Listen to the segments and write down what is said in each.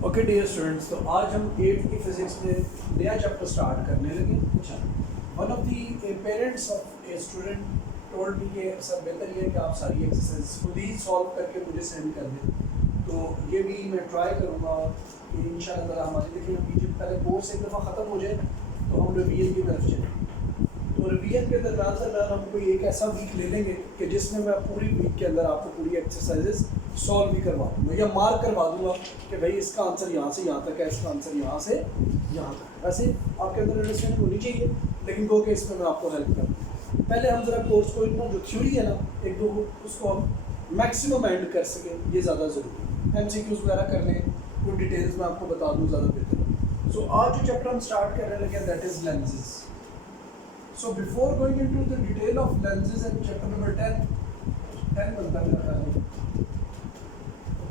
Okay dear students, तो आज हम 8th की फिजिक्स में नया चैप्टर स्टार्ट करने लगे। अच्छा, one of the parents of a student told me कि सर बेहतर ये है कि आप सारी एक्सरसाइज खुद ही सॉल्व करके मुझे सेंड कर दें। तो ये भी मैं ट्राई करूँगा कि इंशाल्लाह ताला हमारी, लेकिन अभी जब पहले कोर्स एक दफ़ा ख़त्म हो जाए तो हम रिवीजन की तरफ चलें। तो रिवीजन के दरमियान हम कोई एक ऐसा वीक ले लेंगे कि जिसमें मैं पूरी वीक के अंदर आपको पूरी एक्सरसाइजेस सॉल्व भी करवा दूँगा या मार्क करवा दूँगा कि भाई इसका आंसर यहाँ से यहाँ तक है, इसका आंसर यहाँ से यहाँ तक है। वैसे आपके अंदर अंडरस्टैंडिंग होनी चाहिए, लेकिन गो के इसमें मैं आपको हेल्प करूँ। पहले हम ज़रा कोर्स को इतना जो थ्योरी है ना, एक दो उसको हम मैक्सिमम एंड कर सकें, ये ज़्यादा ज़रूरी है। MCQs वगैरह कर लें, वो डिटेल्स मैं आपको बता दूँ, ज़्यादा बेहतर है। सो आज जो चैप्टर हम स्टार्ट करने लगे that is lenses. So before going into the detail of lenses and chapter number 10 बनता है मेरा ख्याल है,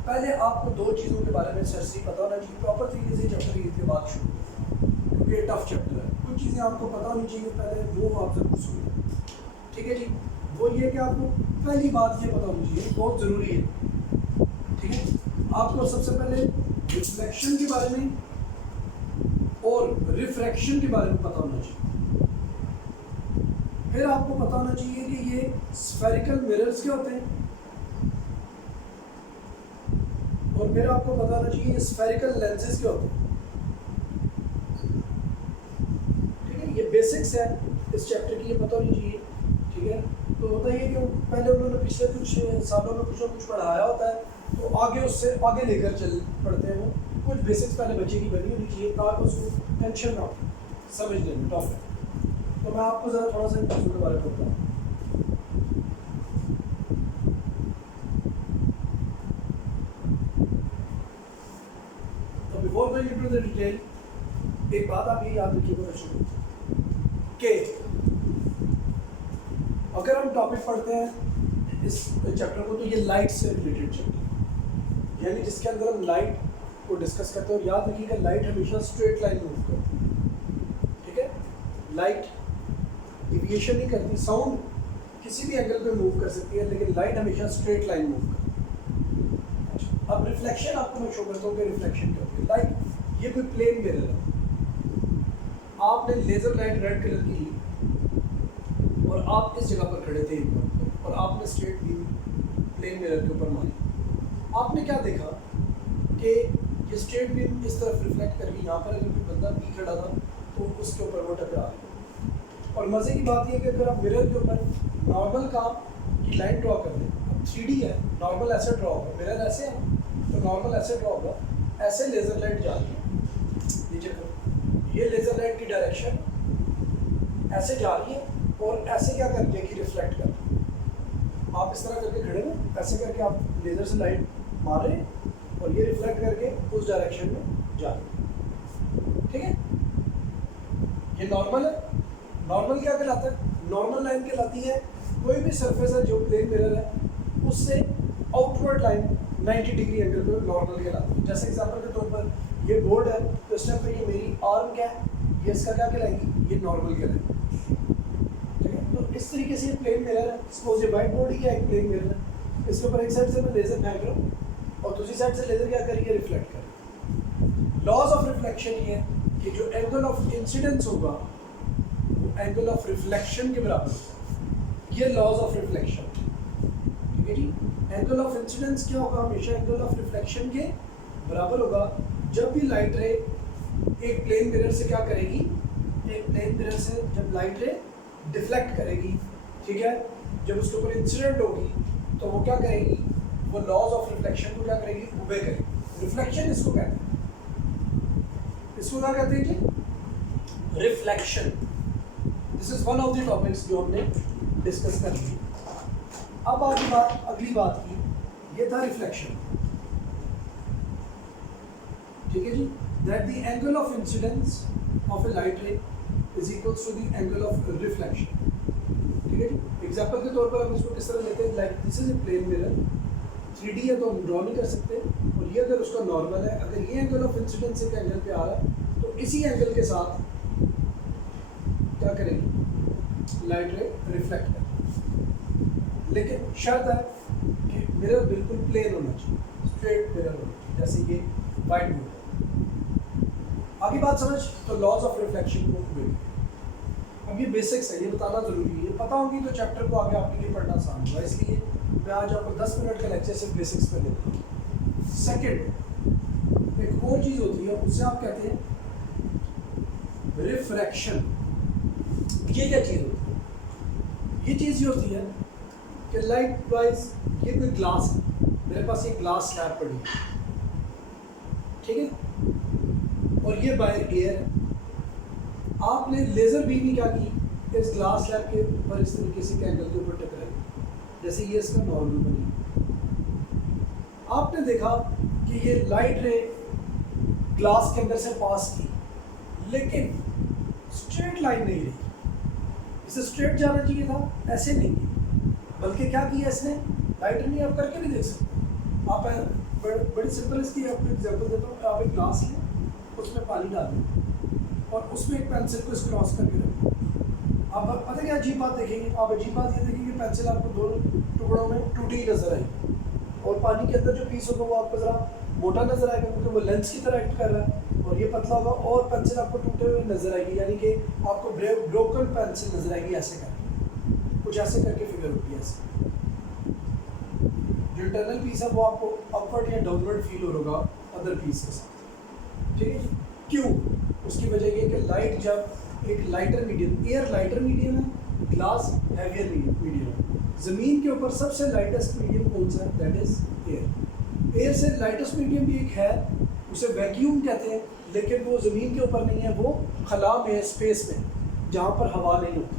पहले आपको दो चीज़ों के बारे में सरसरी पता होना चाहिए। प्रॉपर तरीके से चैप्टर के बाद शुरू, क्योंकि ये टफ चैप्टर है। कुछ चीज़ें आपको पता होनी चाहिए पहले, वो आप जरूर सुनिए, ठीक है जी। वो ये कि आपको पहली बात ये पता होनी चाहिए, बहुत ज़रूरी है, ठीक है। आपको सबसे पहले रिफ्लेक्शन के बारे में और रिफ्रैक्शन के बारे में पता होना चाहिए। फिर आपको पता होना चाहिए कि ये स्फेरिकल मिरर्स क्या होते हैं, और फिर आपको पता होना चाहिए ये स्फेरिकल लेंसेज क्या होते हैं, ठीक है। ये बेसिक्स है इस चैप्टर की, ये पता होनी चाहिए, ठीक है। तो होता ये कि पहले उन्होंने पिछले कुछ सालों में कुछ ना कुछ पढ़ाया होता है, तो आगे उससे आगे लेकर चल पढ़ते हैं। वो कुछ बेसिक्स पहले बच्चे की बनी होनी चाहिए ताकि उसको टेंशन ना हो समझने में टॉपिक। तो मैं आपको ज़रा थोड़ा सा इन चीज़ों के बारे में बताऊँ। तो before going into the detail, एक बात आप ये याद रखिएगा बच्चों कि अगर हम टॉपिक पढ़ते हैं इस चैप्टर को, तो ये लाइट से रिलेटेड चैप्टर, यानी जिसके अंदर हम लाइट को डिस्कस करते हैं। और याद रखिएगा लाइट हमेशा स्ट्रेट लाइन मूव करती है, ठीक है। लाइट डिविएशन नहीं करती, साउंड किसी भी एंगल पे मूव कर सकती है, लेकिन लाइट हमेशा स्ट्रेट लाइन मूव करती है। अच्छा, अब रिफ्लेक्शन आपको मैं शो करता हूँ कि रिफ्लेक्शन क्या होती है। लाइट ये कोई प्लेन मिरर है, आपने लेजर लाइट रेड कलर की ली और आप इस जगह पर खड़े थे एक बार, और आपने स्ट्रेट बीम प्लेन मिरर के ऊपर मारी। आपने क्या देखा कि ये स्ट्रेट बीम इस तरफ रिफ्लेक्ट करके यहाँ पर अगर कोई बंदा भी खड़ा था तो उसके ऊपर वो टकरा गया। और मज़े की बात यह कि अगर आप मिरर के ऊपर नॉर्मल काम की लाइन ड्रॉ कर दें, अब 3D है, नॉर्मल ऐसे ड्रॉ होगा, मिरर ऐसे है तो नॉर्मल ऐसे ड्रॉ होगा, ऐसे लेज़र लाइट जा रही है नीचे को, ये लेज़र लाइट की डायरेक्शन ऐसे जा रही है और ऐसे क्या करती है कि रिफ्लेक्ट कर रही है। आप इस तरह करके खड़े हैं, ऐसे करके आप लेज़र से लाइट मार रहे हैं और ये रिफ्लेक्ट करके उस डायरेक्शन में जा रही है, ठीक है। ये नॉर्मल है। नॉर्मल क्या कहलाता है? नॉर्मल लाइन कहलाती है कोई भी सरफेस है जो प्लेन मिरर है उससे आउटवर्ड लाइन 90 डिग्री एंगल पे नॉर्मल कहलाती है। जैसे एग्जांपल के तौर पर ये बोर्ड है, तो इस टाइम पर ये मेरी आर्म क्या है, ये इसका क्या कहलाएगी, ये नॉर्मल कहलाएगी, ठीक है। तो इस तरीके से ये प्लेन मिरर है। सपोज ये वाइट बोर्ड ही है, एक प्लेन मिरर है, इसके ऊपर एक साइड से मैं लेजर फेंक रहा हूँ और दूसरी साइड से लेजर क्या करेगी, रिफ्लेक्ट करेगी। लॉज ऑफ रिफ्लेक्शन ये है कि जो एंगल ऑफ इंसिडेंस होगा एंगल ऑफ रिफ्लेक्शन के बराबर होगा। ये लॉज ऑफ रिफ्लेक्शन, ठीक है जी। एंगल ऑफ इंसिडेंस क्या होगा, हमेशा एंगल ऑफ रिफ्लेक्शन के बराबर होगा। जब भी लाइट रे एक प्लेन मिरर से क्या करेगी, एक प्लेन मिरर से जब लाइट रे डिफ्लेक्ट करेगी, ठीक है, जब उसके ऊपर इंसिडेंट होगी तो वो क्या करेगी, वो लॉज ऑफ रिफ्लेक्शन को क्या करेगी, ओबे करेगी। रिफ्लेक्शन इसको कहते हैं, इसको क्या कहते हैं जी, reflection. This is one of the topics जो हमने डिस्कस कर ली। अब अगली बात की, ये था रिफ्लेक्शन, ठीक है जी। That the angle of incidence of a light ray is equals to the angle of reflection, ठीक है जी। एग्जांपल के तौर पर हम इसको किस तरह लेते हैं, like this is a plane mirror, 3D है तो हम ड्रॉ नहीं कर सकते, और ये अगर उसका नॉर्मल है, अगर ये एंगल ऑफ इंसिडेंस एक एंगल पे आ रहा है तो इसी एंगल के साथ क्या करेगी, लाइट रे रिफ्लेक्ट करेगी। लेकिन शर्त है कि मिरर बिल्कुल प्लेन होना चाहिए, स्ट्रेट मिरर होना चाहिए। जैसे ये वाइट बोर्ड है, आगे बात समझ, तो लॉज ऑफ रिफ्लेक्शन को हुए। अब ये बेसिक्स है, ये बताना जरूरी है, पता होगी तो चैप्टर को आगे आपके लिए पढ़ना आसान होगा, इसलिए मैं आज आपको 10 मिनट का लेक्चर सिर्फ बेसिक्स पे देता हूँ। सेकंड, एक और चीज़ होती है, उससे आप कहते हैं रिफ्रैक्शन। ये क्या चीज़ होती है? ये चीज़ ये होती है कि लाइट वाइज ये कोई ग्लास है, मेरे पास ये ग्लास स्लैब पड़ी है, ठीक है, और ये बाहर एयर है। आपने लेज़र बीम ही क्या की, इस ग्लास स्लैब के ऊपर इस तरीके से एंगल के ऊपर टकराई, जैसे ये इसका नॉर्मल बनी। आपने देखा कि ये लाइट रे ग्लास के अंदर से पास की, लेकिन स्ट्रेट लाइन नहीं रही, इसे स्ट्रेट जाना चाहिए था, ऐसे नहीं की, बल्कि क्या किया इसने, लाइट नहीं, आप करके भी देख सकते। आप बड़ी सिंपल इसकी आपको एग्जांपल देता हूँ। आप एक ग्लास लें, उसमें पानी डालें और उसमें एक पेंसिल को क्रॉस करके रखें। आप पता क्या अजीब बात देखेंगे, आप अजीब बात ये देखेंगे, पेंसिल आपको दो टुकड़ों में टूटी नजर आएगी, और पानी के अंदर जो पीस होगा वो आपको ज़रा मोटा नजर आएगा, क्योंकि वो लेंस की तरह एक्ट कर रहा है, और ये पतला होगा, और पेंसिल आपको टूटे हुए नजर आएगी, यानी कि आपको ब्रोकन पेंसिल नजर आएगी, ऐसे करके, कुछ ऐसे करके फिगर होती है ऐसे। जो इंटरनल पीस है वो आपको अपवर्ड या डाउनवर्ड फील हो होगा अदर पीस के साथ, ठीक है। क्यों? उसकी वजह ये कि लाइट जब एक lighter medium, air lighter medium है, ग्लास हैवियर मीडियम है, ज़मीन के ऊपर सबसे लाइटेस्ट मीडियम कौन सा है, दैट इज एयर। एयर से लाइटेस्ट मीडियम भी एक है, उसे वैक्यूम कहते हैं, लेकिन वो ज़मीन के ऊपर नहीं है, वो खला में, स्पेस में, जहाँ पर हवा नहीं होती,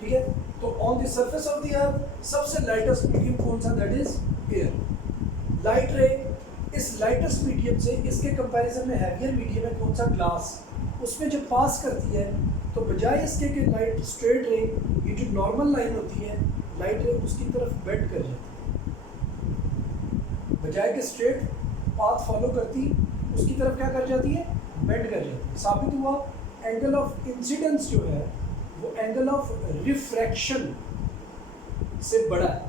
ठीक है। तो on the surface of the earth सबसे लाइटेस्ट मीडियम कौन सा, दैट इज एयर। लाइट रे इस लाइटेस्ट मीडियम से, इसके कंपैरिजन में हैवियर मीडियम है कौन सा, ग्लास, उसमें जब पास करती है तो बजाय इसके कि लाइट स्ट्रेट रे, ये जो नॉर्मल लाइन होती है, लाइट रे उसकी तरफ बेंड कर जाती है, बजाय कि स्ट्रेट पाथ फॉलो करती उसकी तरफ क्या कर जाती है, बेंड कर जाती है। साबित हुआ एंगल ऑफ इंसिडेंस जो है वो एंगल ऑफ रिफ्रैक्शन से बड़ा है।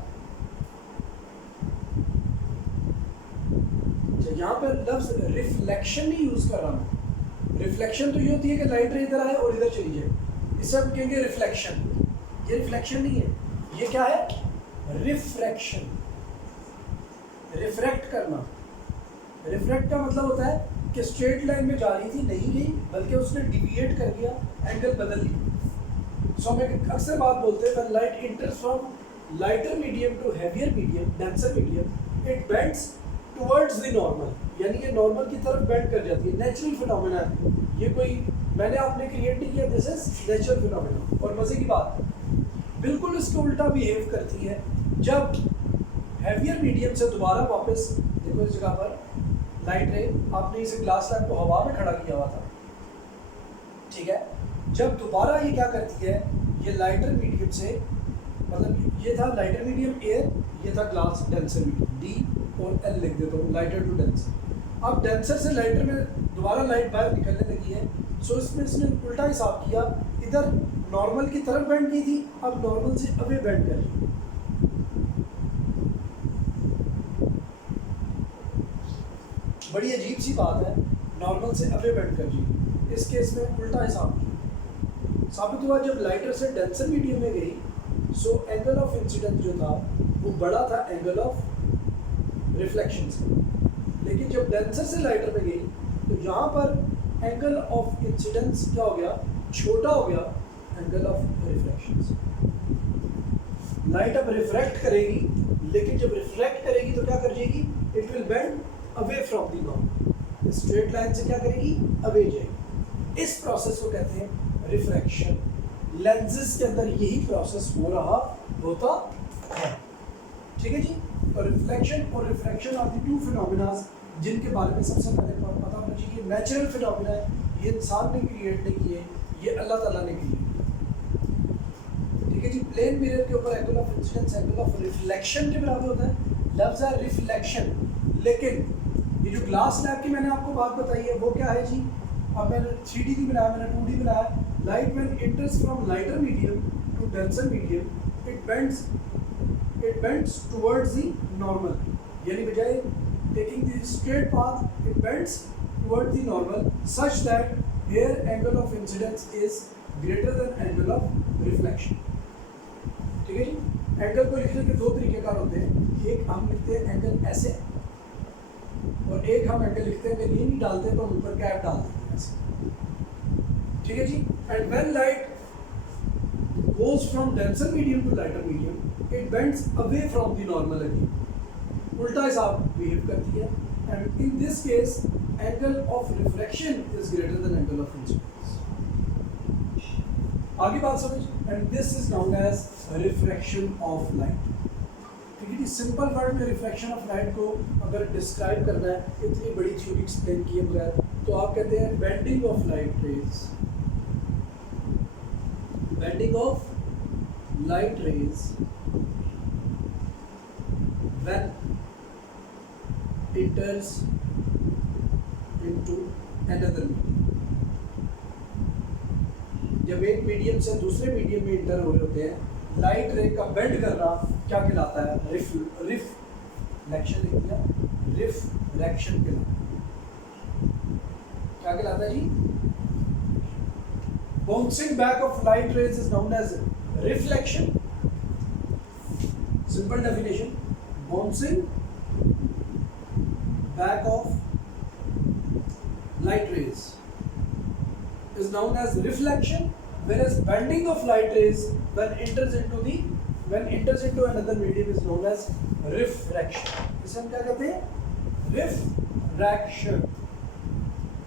यहाँ पर लफ्ज रिफ्लेक्शन नहीं यूज कर रहा मैं, रिफ्लेक्शन तो ये होती है कि लाइट रे इधर आए और इधर चली जाए, इसे हम कहेंगे रिफ्लेक्शन। ये रिफ्लेक्शन नहीं है, ये क्या है, रिफ्रैक्शन, रिफ्रैक्ट करना। रिफ्रैक्ट का मतलब होता है कि स्ट्रेट लाइन में जा रही थी, नहीं गई, बल्कि उसने डिविएट कर दिया, एंगल बदल लिया। सो हम अक्सर बात बोलते हैं, when light enters from lighter medium to heavier medium, denser medium, it bends towards the normal, यानी कि नॉर्मल की तरफ बेंड कर जाती है। नेचुरल फिनोमेना है ये, कोई मैंने आपने क्रिएट नहीं किया, दिस इज नेचुरल फिनोमेना। और मजे की बात, बिल्कुल इसके उल्टा बिहेव करती है जब हैवियर मीडियम से दोबारा वापस, देखो इस जगह पर लाइट रे, आपने इसे ग्लास लैम्प को हवा में खड़ा किया हुआ था, ठीक है, जब दोबारा ये क्या करती है, ये लाइटर मीडियम से, मतलब ये था लाइटर मीडियम एयर, ये था ग्लास डेंसर मीडियम, डी और एल लिख देता हूँ, लाइटर टू डेंसर। अब डेंसर से लाइटर में दोबारा लाइट बाहर निकलने लगी है, सो इसमें इसने उल्टा हिसाब किया, इधर नॉर्मल की तरफ बेंड की थी, अब नॉर्मल से अवे बेंड कर रही है। बड़ी अजीब सी बात है, नॉर्मल से अवे बेंड कर रही, इस केस में उल्टा हिसाब किया। साबित हुआ जब लाइटर से डेंसर मीडियम में गई, सो एंगल ऑफ इंसिडेंस जो था वो बड़ा था एंगल ऑफ रिफ्लेक्शन से, लेकिन जब डेंसर से लाइटर में गई तो यहाँ पर एंगल ऑफ इंसिडेंस क्या हो गया, छोटा हो गया एंगल ऑफ रिफ्लेक्शन से। लाइट अब रिफ्रैक्ट करेगी, लेकिन जब रिफ्लेक्ट करेगी तो क्या कर जाएगी, it will bend away from the normal, straight line से क्या करेगी, अवे जाएगी। इस प्रोसेस को कहते हैं रिफ्रैक्शन। लेंसेज के अंदर यही प्रोसेस हो रहा होता है, ठीक है जी। और रिफ्लेक्शन और refraction are the two phenomena जिनके बारे में सबसे पहले पता होना चाहिए। नेचुरल फिनोमेना है, ये इंसान ने क्रिएट नहीं किए, ये अल्लाह ताला ने क्रिएट किए, ठीक है जी। प्लेन मिरर के ऊपर angle of incidence angle of reflection के बराबर होता है, लफ्ज़ है रिफ्लेक्शन। लेकिन ये जो ग्लास स्लैब की मैंने आपको बात बताई है वो क्या है जी, अब मैंने 3D नहीं बनाया, मैंने 2D बनाया। Light when enters from lighter medium to denser medium, it bends towards the normal, यानी बजाय taking the straight path, it bends towards the normal such that here angle of incidence is greater than angle of reflection. ठीक है जी, angle को लिखने के दो तरीकेकार होते हैं, एक हम लिखते हैं एंगल ऐसे और एक हम एंगल लिखते हैं, ये नहीं डालते तो ऊपर कैप डाल देते हैं ऐसे, ठीक है जी. And when light goes from denser medium to lighter medium, it bends away from the normal again. उल्टा हिसाब behave करती है, and in this case angle of refraction is greater than angle of incidence. आगे बात समझ. and this is known as refraction of light. ठीक है जी, simple word में रिफ्रैक्शन ऑफ लाइट को अगर डिस्क्राइब करना है इतनी बड़ी थ्योरी एक्सप्लेन किए बगैर, तो आप कहते हैं bending of light rays, bending of light rays when enters into another medium. जब एक मीडियम से दूसरे मीडियम में इंटर हो रहे होते हैं, लाइट रे का बेंड करना क्या कहलाता है? रिफ्लेक्शन लिख दिया, रिफ्रैक्शन कहलाता है. क्या कहलाता है जी? Bouncing back of light rays is known as reflection. Simple definition: bouncing back of light rays is known as reflection, whereas bending of light rays when enters into another medium is known as refraction. इसे हम क्या कहते हैं? Refraction.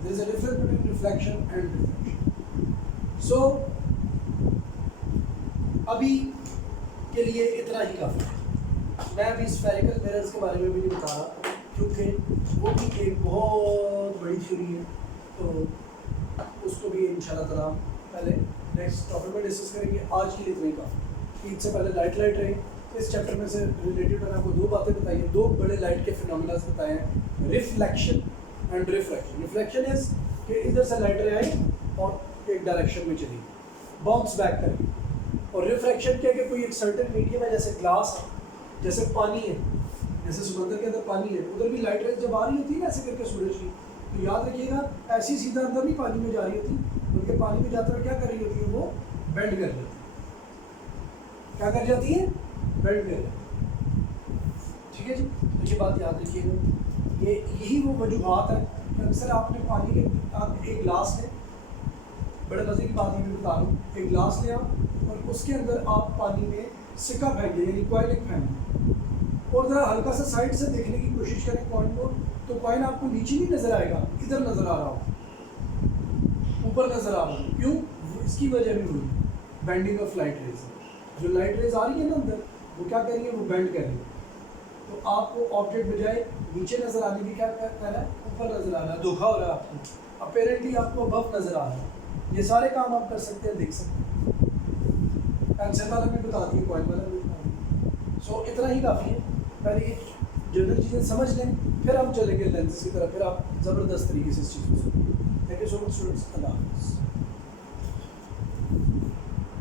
There is a difference between reflection and refraction. So, अभी के लिए इतना ही काफ़ी है. मैं अभी स्फेरिकल मिरर्स के बारे में भी नहीं बता रहा क्योंकि वो भी एक बहुत बड़ी थ्योरी है, तो उसको भी इंशाल्लाह ताला पहले नेक्स्ट टॉपिक में डिस्कस करेंगे. आज के लिए इतना ही काफ़ी. इससे पहले लाइट रहे, इस चैप्टर में से रिलेटेड मैंने आपको दो बातें बताई हैं, दो बड़े लाइट के फिनोमेना बताए हैं, reflection and refraction. Reflection is कि इधर से लाइट रे आई और एक डायरेक्शन में चली, बाउंस बैक करेगी. और रिफ्रैक्शन क्या कि कोई एक सर्टेन मीडियम है, जैसे ग्लास है, जैसे पानी है, जैसे समंदर के अंदर पानी है, उधर भी लाइट रेज जब आ रही होती है ना ऐसे करके सूरज की, तो याद रखिएगा ऐसी सीधा अंदर नहीं पानी में जा रही होती, बल्कि पानी में जाते हुए क्या कर रही होती है? वो बेंड कर जाती है. क्या कर जाती है? बेंड कर जाती है. ठीक है जी, तो ये बात याद रखिएगा. यही वो वजूहात है कि अक्सर आपने पानी के, आप एक गिलास लें, बड़े मज़े की बात ये मैं बता रहा हूँ, एक गिलास ले आओ और उसके अंदर आप पानी में सिक्का फेंक दें, यानी कॉइन एक फेंक, और ज़रा हल्का सा साइड से देखने की कोशिश करें कॉइन को, तो कॉइन आपको नीचे नहीं नज़र आएगा, इधर नज़र आ रहा हो, ऊपर नज़र आ रहा हो. क्यों? इसकी वजह भी हुई बेंडिंग ऑफ लाइट रेज. जो लाइट रेज आ रही है ना अंदर, वो क्या कर रही है? वो बेंड कर रही है. तो आपको ऑब्जेक्ट बजाय नीचे नज़र आने की क्या कर रहा है? ऊपर नज़र आ रहा है. धोखा हो रहा है आपको, अपेरेंटली आपको अबव नज़र आ रहा है. ये सारे काम आप कर सकते हैं, देख सकते हैं. आंसर वाला भी बता दिए, कॉइन वाला भी बता दिए. सो इतना ही काफ़ी है. पहले ये जनरल चीज़ें समझ लें, फिर हम चलेंगे लेंसेज की तरफ, फिर आप ज़बरदस्त तरीके से इस चीज़ को. Thank you so much students. अल्लाह हाफ़िज़.